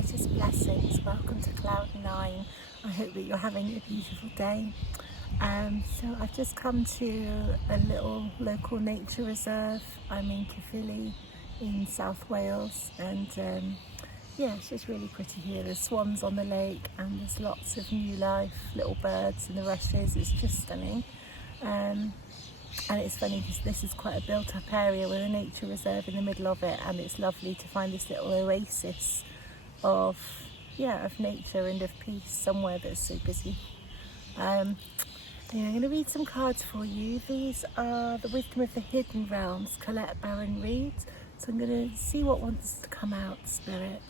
Brightest Blessings. Welcome to Cloud 9. I hope that you're having a beautiful day. So I've just come to a little local nature reserve. I'm in Caerphilly in South Wales, and yeah, it's just really pretty here. There's swans on the lake and there's lots of new life, little birds in the rushes. It's just stunning. And it's funny because this is quite a built-up area with a nature reserve in the middle of it, and it's lovely to find this little oasis of nature and of peace somewhere that's so busy. I'm going to read some cards for you. These are the Wisdom of the Hidden Realms, Colette Baron reads. So I'm going to see what wants to come out, Spirit.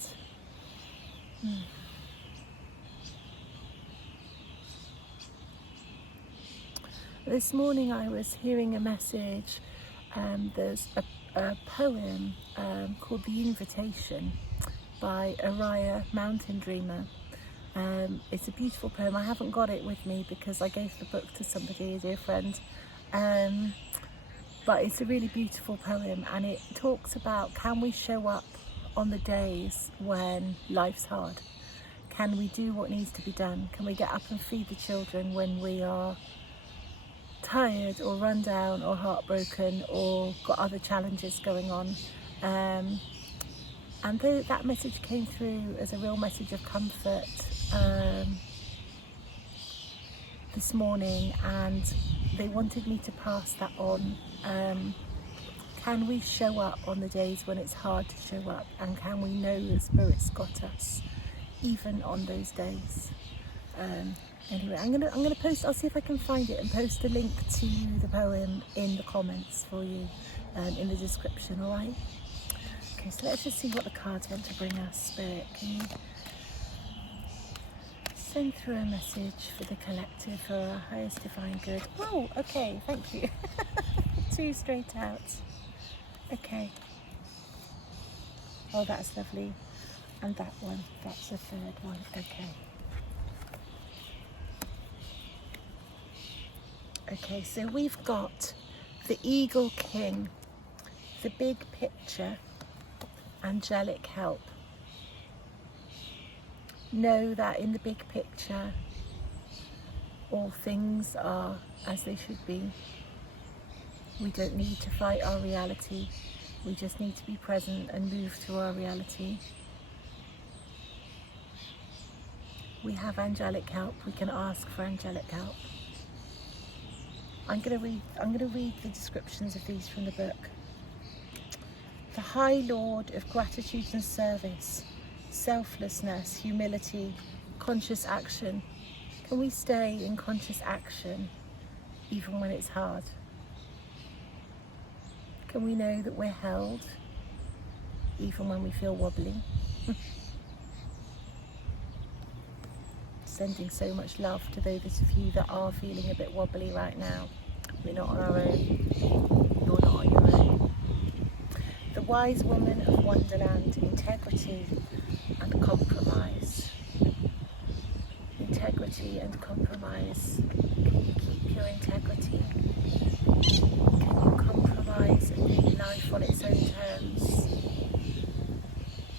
This morning I was hearing a message. There's a poem called The Invitation by Oriah, Mountain Dreamer. It's a beautiful poem. I haven't got it with me because I gave the book to somebody, a dear friend. But it's a really beautiful poem, and it talks about, can we show up on the days when life's hard? Can we do what needs to be done? Can we get up and feed the children when we are tired or run down or heartbroken or got other challenges going on? And that message came through as a real message of comfort this morning, and they wanted me to pass that on. Can we show up on the days when it's hard to show up, and can we know the Spirit's got us even on those days? Anyway, I'm gonna post. I'll see if I can find it and post a link to the poem in the comments for you, in the description. All right. Okay, so let's just see what the cards want to bring us. Spirit, can you send through a message for the collective, for our highest divine good? Oh, okay, thank you. 2 straight out. Okay. Oh, that's lovely. And that one, that's the 3rd one. Okay. Okay, so we've got the Eagle King, the big picture, angelic help. Know that in the big picture, all things are as they should be. We don't need to fight our reality. We just need to be present and move through our reality. We have angelic help. We can ask for angelic help. I'm going to read the descriptions of these from the book. The High Lord of gratitude and service, selflessness, humility, conscious action. Can we stay in conscious action even when it's hard? Can we know that we're held even when we feel wobbly? Sending so much love to those of you that are feeling a bit wobbly right now. We're not on our own. You're not on your own. The wise woman of Wonderland, integrity and compromise. Integrity and compromise. Can you keep your integrity? Can you compromise and live life on its own terms?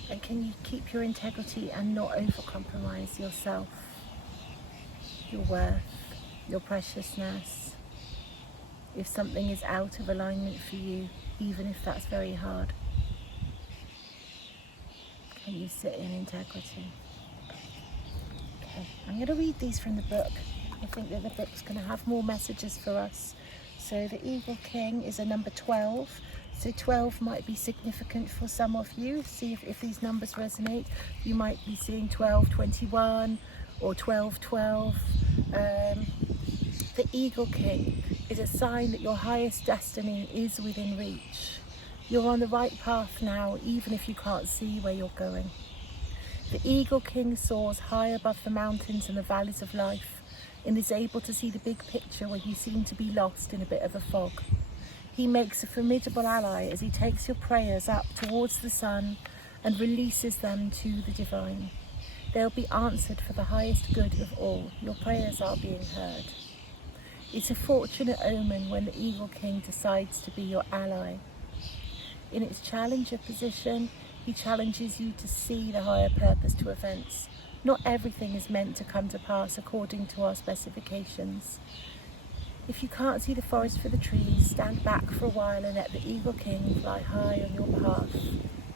And can you keep your integrity and not over-compromise yourself, your worth, your preciousness? If something is out of alignment for you, even if that's very hard, can you sit in integrity? Okay, I'm going to read these from the book. I think that the book's going to have more messages for us. So the Eagle King is a number 12. So 12 might be significant for some of you. See if these numbers resonate. You might be seeing 1221 or 1212. The Eagle King is a sign that your highest destiny is within reach. You're on the right path now, even if you can't see where you're going. The Eagle King soars high above the mountains and the valleys of life, and is able to see the big picture when you seem to be lost in a bit of a fog. He makes a formidable ally as he takes your prayers up towards the sun and releases them to the divine. They'll be answered for the highest good of all. Your prayers are being heard. It's a fortunate omen when the Eagle King decides to be your ally. In its challenger position, He challenges you to see the higher purpose to events. Not everything is meant to come to pass according to our specifications. If you can't see the forest for the trees, stand back for a while and let the Eagle King fly high on your behalf.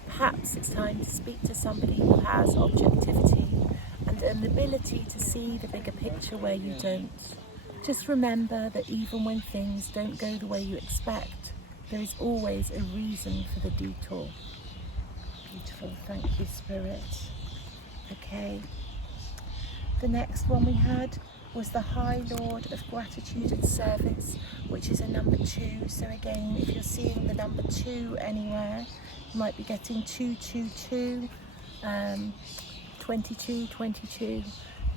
Perhaps it's time to speak to somebody who has objectivity and an ability to see the bigger picture where you don't. Just remember that even when things don't go the way you expect, there is always a reason for the detour. Beautiful, thank you, Spirit. Okay, the next one we had was the High Lord of Gratitude and Service, which is a number 2. So again, if you're seeing the number 2 anywhere, you might be getting 222, 2222,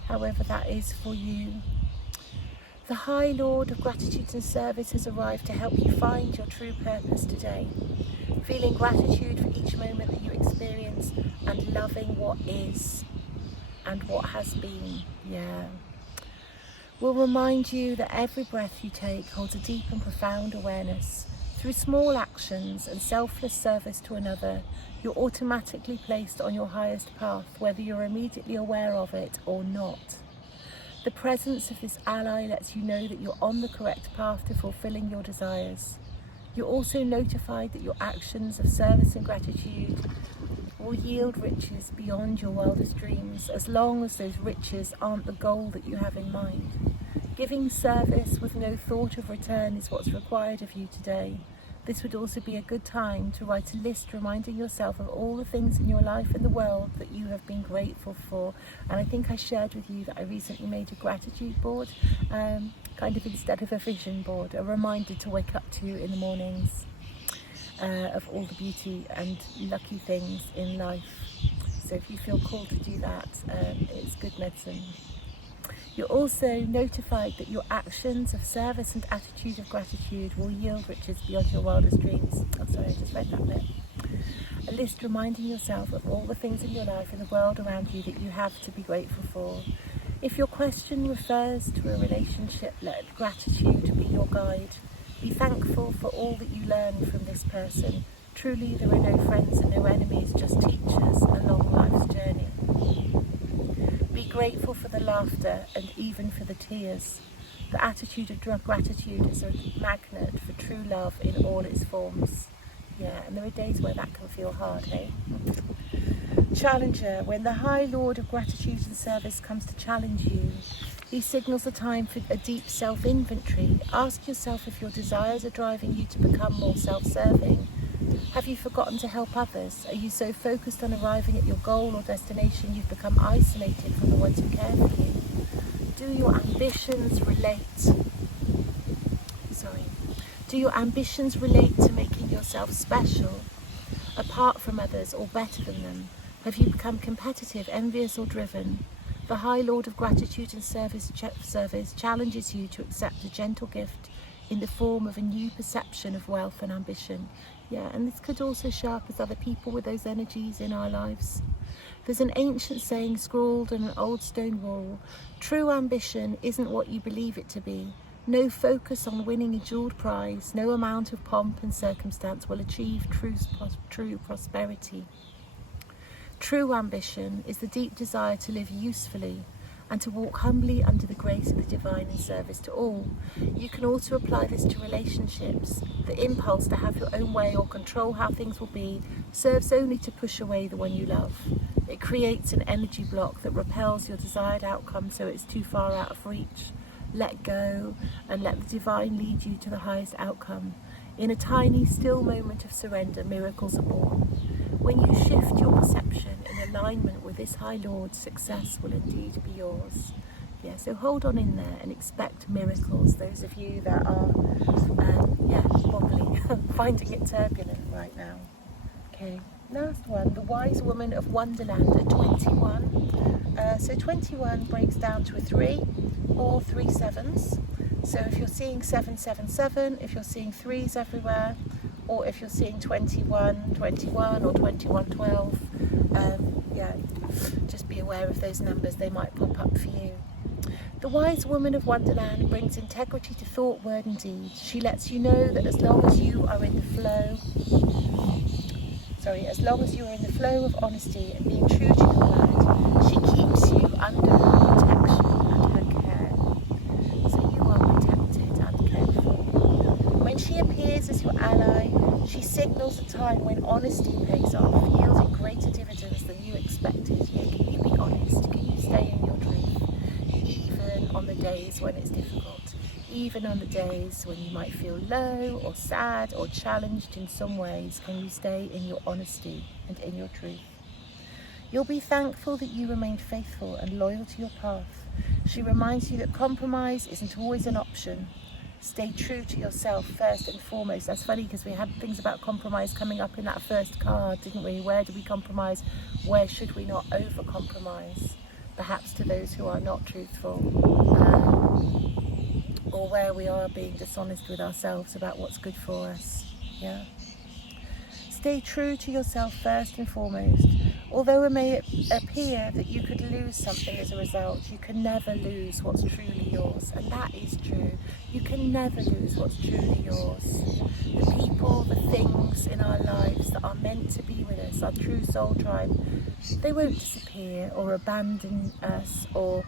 however that is for you. The High Lord of Gratitude and Service has arrived to help you find your true purpose today. Feeling gratitude for each moment that you experience and loving what is and what has been. Will remind you that every breath you take holds a deep and profound awareness. Through small actions and selfless service to another, you're automatically placed on your highest path, whether you're immediately aware of it or not. The presence of this ally lets you know that you're on the correct path to fulfilling your desires. You're also notified that your actions of service and gratitude will yield riches beyond your wildest dreams, as long as those riches aren't the goal that you have in mind. Giving service with no thought of return is what's required of you today. This would also be a good time to write a list reminding yourself of all the things in your life and the world that you have been grateful for. And I think I shared with you that I recently made a gratitude board, kind of instead of a vision board, a reminder to wake up to in the mornings. Of all the beauty and lucky things in life. So if you feel called to do that, it's good medicine. You're also notified that your actions of service and attitude of gratitude will yield riches beyond your wildest dreams. Oh, sorry, I just read that bit. A list reminding yourself of all the things in your life and the world around you that you have to be grateful for. If your question refers to a relationship, let gratitude be your guide. Be thankful for all that you learn from this person. Truly, there are no friends and no enemies, just teachers along life's journey. Be grateful for the laughter and even for the tears. The attitude of gratitude is a magnet for true love in all its forms. And there are days where that can feel hard, hey? Challenger, when the High Lord of Gratitude and Service comes to challenge you, he signals a time for a deep self-inventory. Ask yourself if your desires are driving you to become more self-serving. Have you forgotten to help others? Are you so focused on arriving at your goal or destination you've become isolated from the ones who care for you? Do your ambitions relate to making yourself special, apart from others or better than them? Have you become competitive, envious or driven? The High Lord of Gratitude and Service challenges you to accept a gentle gift in the form of a new perception of wealth and ambition. And this could also show up as other people with those energies in our lives. There's an ancient saying scrawled on an old stone wall: true ambition isn't what you believe it to be. No focus on winning a jeweled prize, no amount of pomp and circumstance will achieve true prosperity. True ambition is the deep desire to live usefully and to walk humbly under the grace of the divine in service to all. You can also apply this to relationships. The impulse to have your own way or control how things will be serves only to push away the one you love. It creates an energy block that repels your desired outcome so it's too far out of reach. Let go and let the divine lead you to the highest outcome. In a tiny, still moment of surrender, miracles are born. When you shift your perception in alignment with this High Lord, success will indeed be yours. So hold on in there and expect miracles. Those of you that are, wobbly, finding it turbulent right now. Okay, last one, the Wise Woman of Wonderland at 21. So 21 breaks down to a 3 or 3 7s. So if you're seeing 777, if you're seeing 3s everywhere, or if you're seeing 21, 21 or 21, 12, just be aware of those numbers, they might pop up for you. The Wise Woman of Wonderland brings integrity to thought, word and deed. She lets you know that as long as you are in the flow, as long as you're in the flow of honesty and being true to your word, she keeps you under her protection and her care. So you are protected and cared for. When she appears as your ally, she signals a time when honesty pays off, yielding greater dividends than you expected. Can you be honest? Can you stay in your truth? Even on the days when it's difficult. Even on the days when you might feel low or sad or challenged in some ways, can you stay in your honesty and in your truth? You'll be thankful that you remained faithful and loyal to your path. She reminds you that compromise isn't always an option. Stay true to yourself first and foremost. That's funny because we had things about compromise coming up in that first card, didn't we? Where do we compromise? Where should we not over-compromise? Perhaps to those who are not truthful. Or where we are being dishonest with ourselves about what's good for us. Yeah. Stay true to yourself first and foremost. Although it may appear that you could lose something as a result, you can never lose what's truly yours. And that is true. You can never lose what's truly yours. The people, the things in our lives that are meant to be with us, our true soul tribe, they won't disappear or abandon us or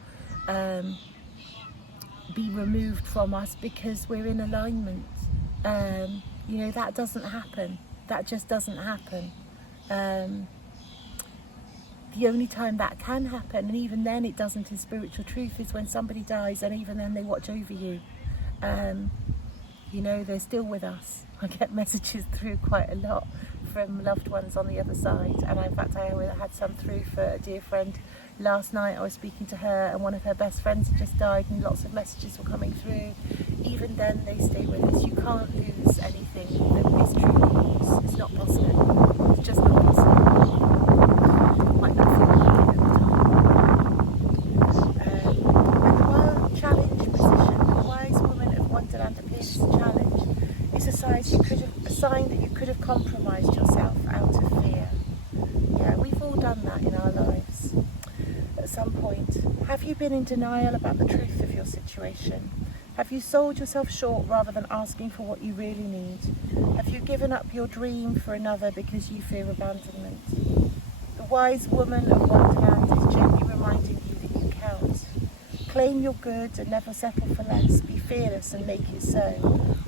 be removed from us because we're in alignment. That doesn't happen. That just doesn't happen. The only time that can happen, and even then it doesn't in spiritual truth, is when somebody dies, and even then they watch over you. They're still with us. I get messages through quite a lot from loved ones on the other side, and in fact I had some through for a dear friend last night. I was speaking to her, and one of her best friends had just died, and lots of messages were coming through. Even then they stay with us. You can't lose anything that is truly yours. It's not possible. It's just not possible. Might not feel like it at the time. And the world challenge position, the wise woman of Wonderland appears to challenge. It's a sign that you could have compromised yourself out of fear. Yeah, we've all done that in our lives at some point. Have you been in denial about the truth of your situation? Have you sold yourself short rather than asking for what you really need? Have you given up your dream for another because you fear abandonment? The wise woman of Wonderland is gently reminding you that you count. Claim your good and never settle for less. Be fearless and make it so.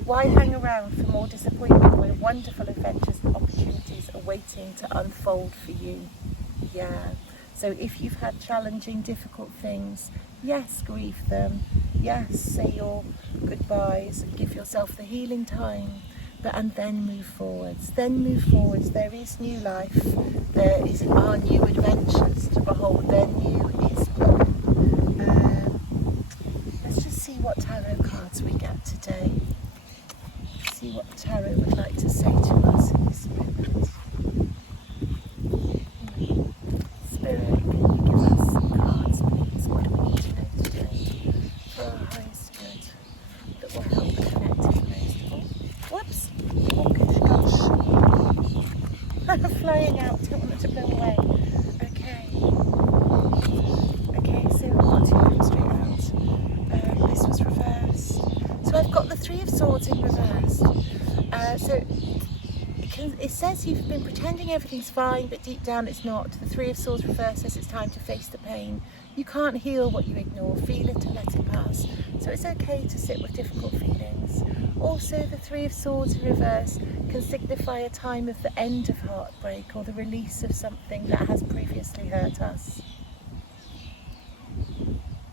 Why hang around for more disappointment when wonderful adventures and opportunities are waiting to unfold for you? Yeah. So if you've had challenging, difficult things, yes, grieve them. Yes, say your goodbyes and give yourself the healing time. And then move forwards. There is new life. There are new adventures to behold. Their new is spoken. Let's just see what tarot cards we get today. See what the tarot would like to say to us in this moment. Spirit, can you give us some cards, please? What do we need to know today for our highest good that will help connect with most? Whoops! Oh gosh. Flying out, don't want it to blow away. Okay, so we've got two of them straight out. This was reversed. So I've got the Three of Swords in reverse. It says you've been pretending everything's fine, but deep down it's not. The Three of Swords reverse says it's time to face the pain. You can't heal what you ignore. Feel it and let it pass. So it's okay to sit with difficult feelings. Also, the Three of Swords in reverse can signify a time of the end of heartbreak or the release of something that has previously hurt us.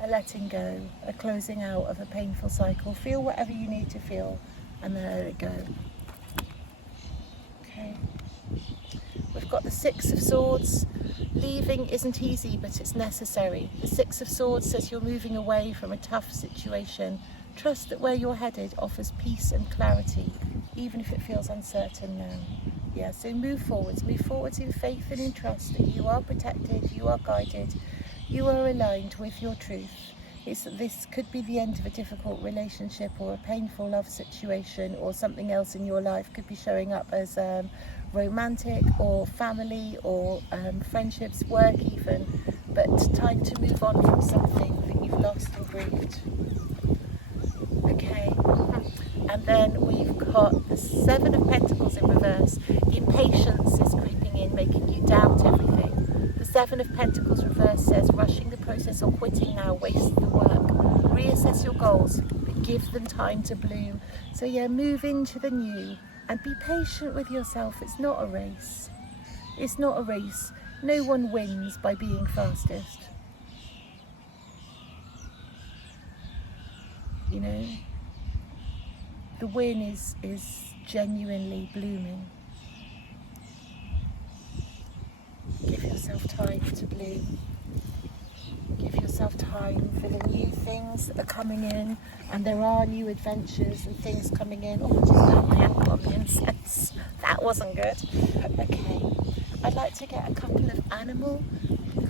A letting go, a closing out of a painful cycle. Feel whatever you need to feel and then let it go. Okay. We've got the Six of Swords. Leaving isn't easy, but it's necessary. The Six of Swords says you're moving away from a tough situation. Trust that where you're headed offers peace and clarity, even if it feels uncertain now. Yeah, so move forwards in faith and in trust that you are protected, you are guided, you are aligned with your truth. This could be the end of a difficult relationship or a painful love situation, or something else in your life could be showing up as romantic or family or friendships, work even, but time to move on from something that you've lost and grieved. Okay, and then we've got the Seven of Pentacles in reverse. Impatience is creeping in, making you doubt everything. The Seven of Pentacles reverse says, rushing the process or quitting now wastes the work. Reassess your goals, but give them time to bloom. So yeah, move into the new and be patient with yourself. It's not a race. It's not a race. No one wins by being fastest. You know, the win is genuinely blooming. Give yourself time to bloom. Give yourself time for the new things that are coming in, and there are new adventures and things coming in. Oh, I just found my apple on the incense. That wasn't good. Okay, I'd like to get a couple of animal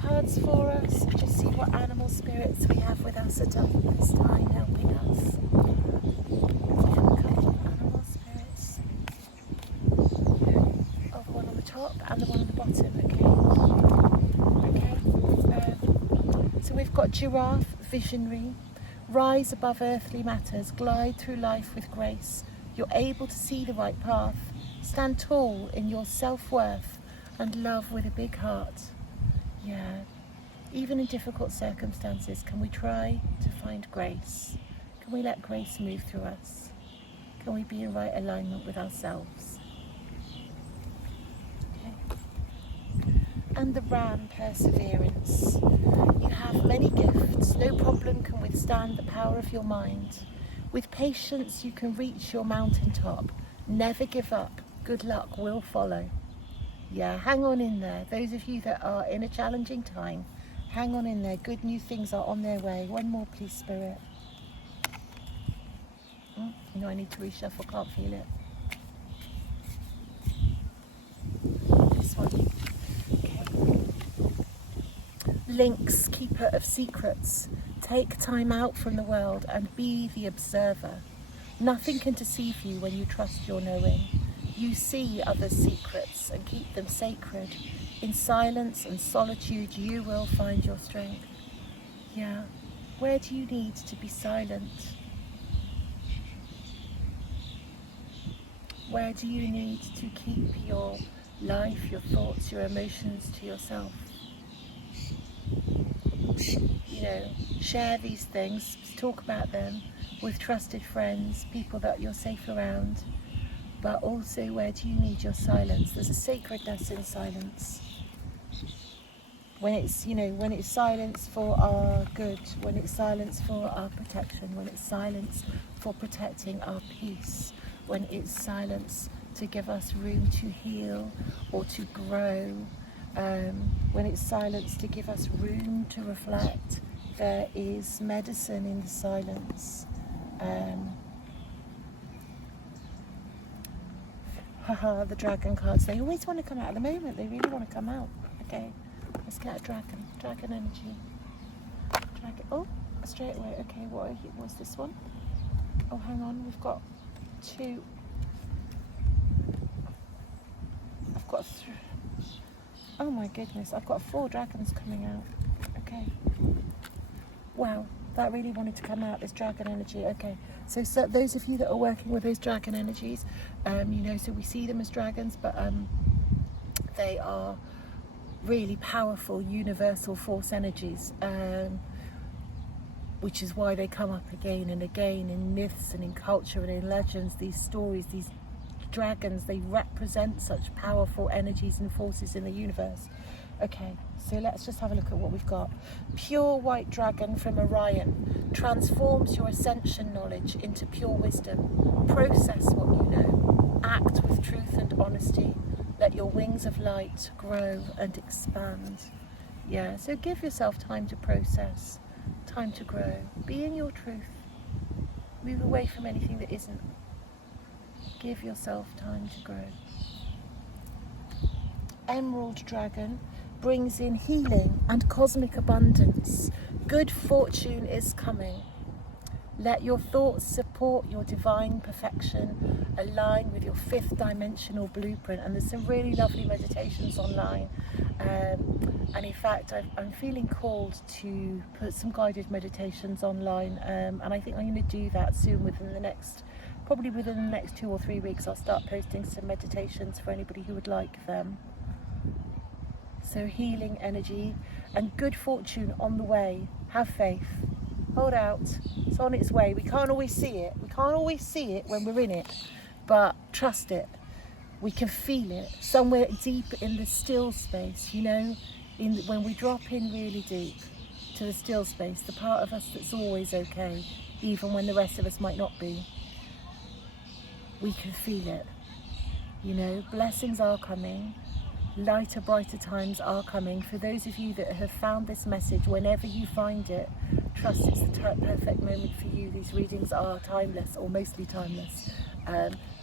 cards for us. Just see what animal spirits we have with us at this time helping us. We have a couple of animal spirits. Oh, the one on the top and the one on the bottom. So we've got giraffe, visionary, rise above earthly matters, glide through life with grace. You're able to see the right path, stand tall in your self-worth and love with a big heart. Yeah, even in difficult circumstances, can we try to find grace? Can we let grace move through us? Can we be in right alignment with ourselves? And the ram, perseverance. You have many gifts. No problem can withstand the power of your mind. With patience you can reach your mountaintop. Never give up. Good luck will follow. Yeah, hang on in there. Those of you that are in a challenging time, hang on in there. Good new things are on their way. One more, please, Spirit. You know, I need to reshuffle. Can't feel it. This one. Lynx, keeper of secrets. Take time out from the world and be the observer. Nothing can deceive you when you trust your knowing. You see others' secrets and keep them sacred. In silence and solitude you will find your strength. Yeah. Where do you need to be silent? Where do you need to keep your life, your thoughts, your emotions to yourself? You know, share these things, talk about them with trusted friends, people that you're safe around. But also, where do you need your silence? There's a sacredness in silence. When it's, you know, when it's silence for our good, when it's silence for our protection, when it's silence for protecting our peace, when it's silence to give us room to heal or to grow, when it's silence to give us room to reflect. There is medicine in the silence. The dragon cards, they always want to come out at the moment. They really want to come out. Okay, let's get a dragon energy. Dragon, oh, straight away. Okay, what was this one? Oh, hang on, we've got two. I've got three. Oh my goodness, I've got 4 dragons coming out. Okay. Wow, that really wanted to come out, this dragon energy. Okay, so those of you that are working with those dragon energies, you know, so we see them as dragons, but they are really powerful universal force energies, which is why they come up again and again in myths and in culture and in legends. These stories, these dragons, they represent such powerful energies and forces in the universe. Okay, so let's just have a look at what we've got. Pure white dragon from Oriah transforms your ascension knowledge into pure wisdom. Process what you know. Act with truth and honesty. Let your wings of light grow and expand. Yeah, so give yourself time to process, time to grow. Be in your truth. Move away from anything that isn't. Give yourself time to grow. Emerald dragon brings in healing and cosmic abundance. Good fortune is coming. Let your thoughts support your divine perfection, align with your 5th dimensional blueprint. And there's some really lovely meditations online. And in fact, I'm feeling called to put some guided meditations online. And I think I'm going to do that soon probably within the next 2 or 3 weeks. I'll start posting some meditations for anybody who would like them. So healing energy and good fortune on the way. Have faith. Hold out. It's on its way. We can't always see it. We can't always see it when we're in it, but trust it. We can feel it somewhere deep in the still space, you know, when we drop in really deep to the still space, the part of us that's always okay, even when the rest of us might not be. We can feel it, you know. Blessings are coming. Lighter, brighter times are coming. For those of you that have found this message, whenever you find it, trust it's the perfect moment for you. These readings are timeless, or mostly timeless.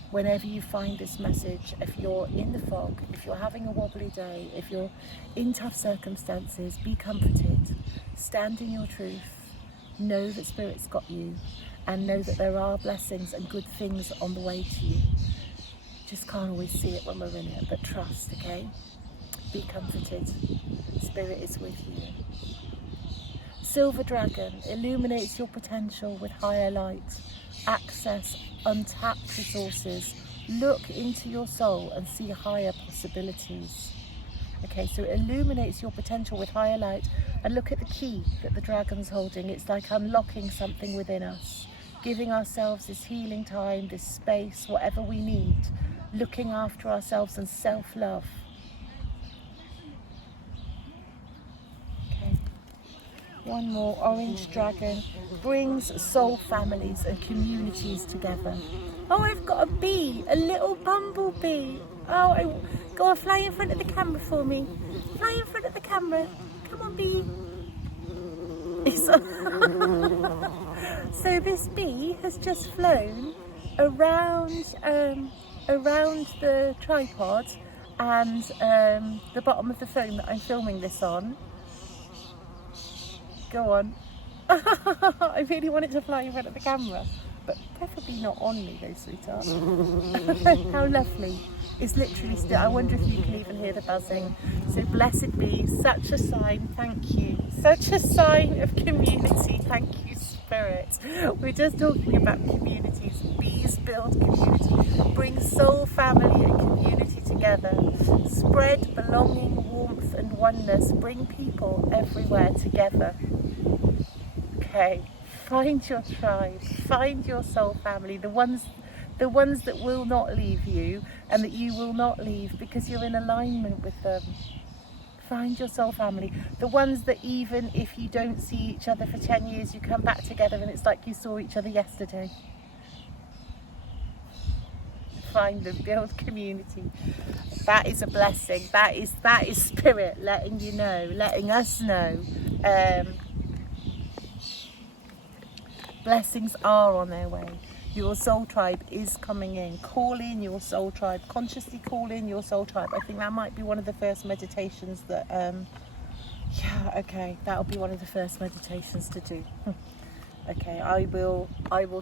Whenever you find this message, if you're in the fog, if you're having a wobbly day, if you're in tough circumstances, be comforted. Stand in your truth. Know that Spirit's got you, and know that there are blessings and good things on the way to you. Just can't always see it when we're in it, but trust, okay? Be comforted. Spirit is with you. Silver Dragon illuminates your potential with higher light. Access untapped resources. Look into your soul and see higher possibilities. Okay, so it illuminates your potential with higher light. And look at the key that the dragon's holding. It's like unlocking something within us, giving ourselves this healing time, this space, whatever we need, looking after ourselves and self-love. Okay. One more. Orange Dragon brings soul families and communities together. Oh, I've got a bee, a little bumblebee. Oh, go on, fly in front of the camera for me. Fly in front of the camera. Come on, bee. So this bee has just flown around the tripod and the bottom of the phone that I'm filming this on. Go on. I really want it to fly in front of the camera, but preferably not on me though, sweetheart. How lovely. It's literally still. I wonder if you can even hear the buzzing. So blessed be, such a sign, thank you. Such a sign of community, thank you, Spirit. We're just talking about communities. Bees build community, bring soul, family and community together. Spread belonging, warmth and oneness, bring people everywhere together. Okay, find your tribe, find your soul family, the ones that will not leave you and that you will not leave because you're in alignment with them. Find your soul family, the ones that even if you don't see each other for 10 years, you come back together and it's like you saw each other yesterday. Find them, build community. That is a blessing. That is Spirit letting you know, letting us know. Blessings are on their way. Your soul tribe is coming in. Call in your soul tribe. Consciously call in your soul tribe. I think that might be one of the first meditations that, that'll be one of the first meditations to do. Okay, I will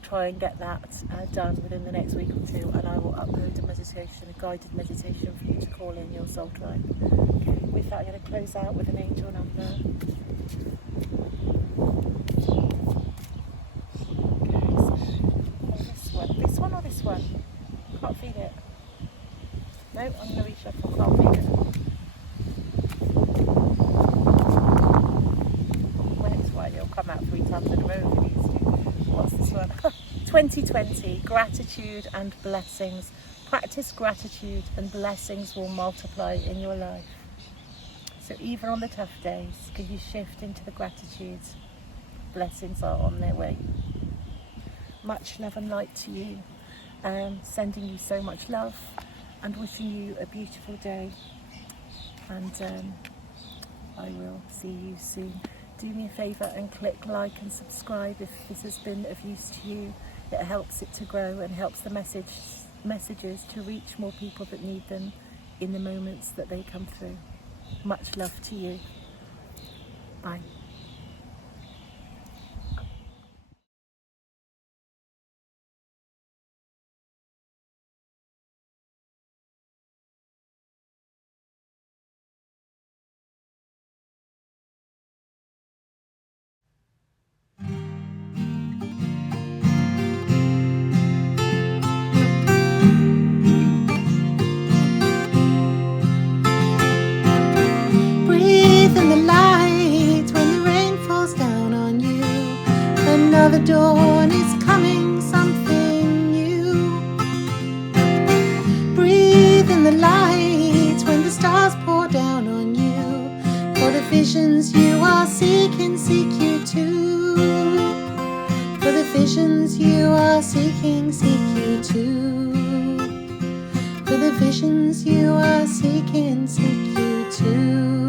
try and get that done within the next week or two, and I will upload a meditation, a guided meditation for you to call in your soul tribe. Okay, with that I'm going to close out with an angel number. This one or this one? Can't feel it. No, I'm going to reshuffle, can't feel it. When it's right, it'll come out 3 times in a row if it needs to. What's this one? 2020, gratitude and blessings. Practice gratitude and blessings will multiply in your life. So even on the tough days, can you shift into the gratitude? Blessings are on their way. Much love and light to you. Sending you so much love and wishing you a beautiful day. And I will see you soon. Do me a favour and click like and subscribe if this has been of use to you. It helps it to grow and helps the messages to reach more people that need them in the moments that they come through. Much love to you. Bye. visions you are seeking, seek you too. For the visions you are seeking, seek you too.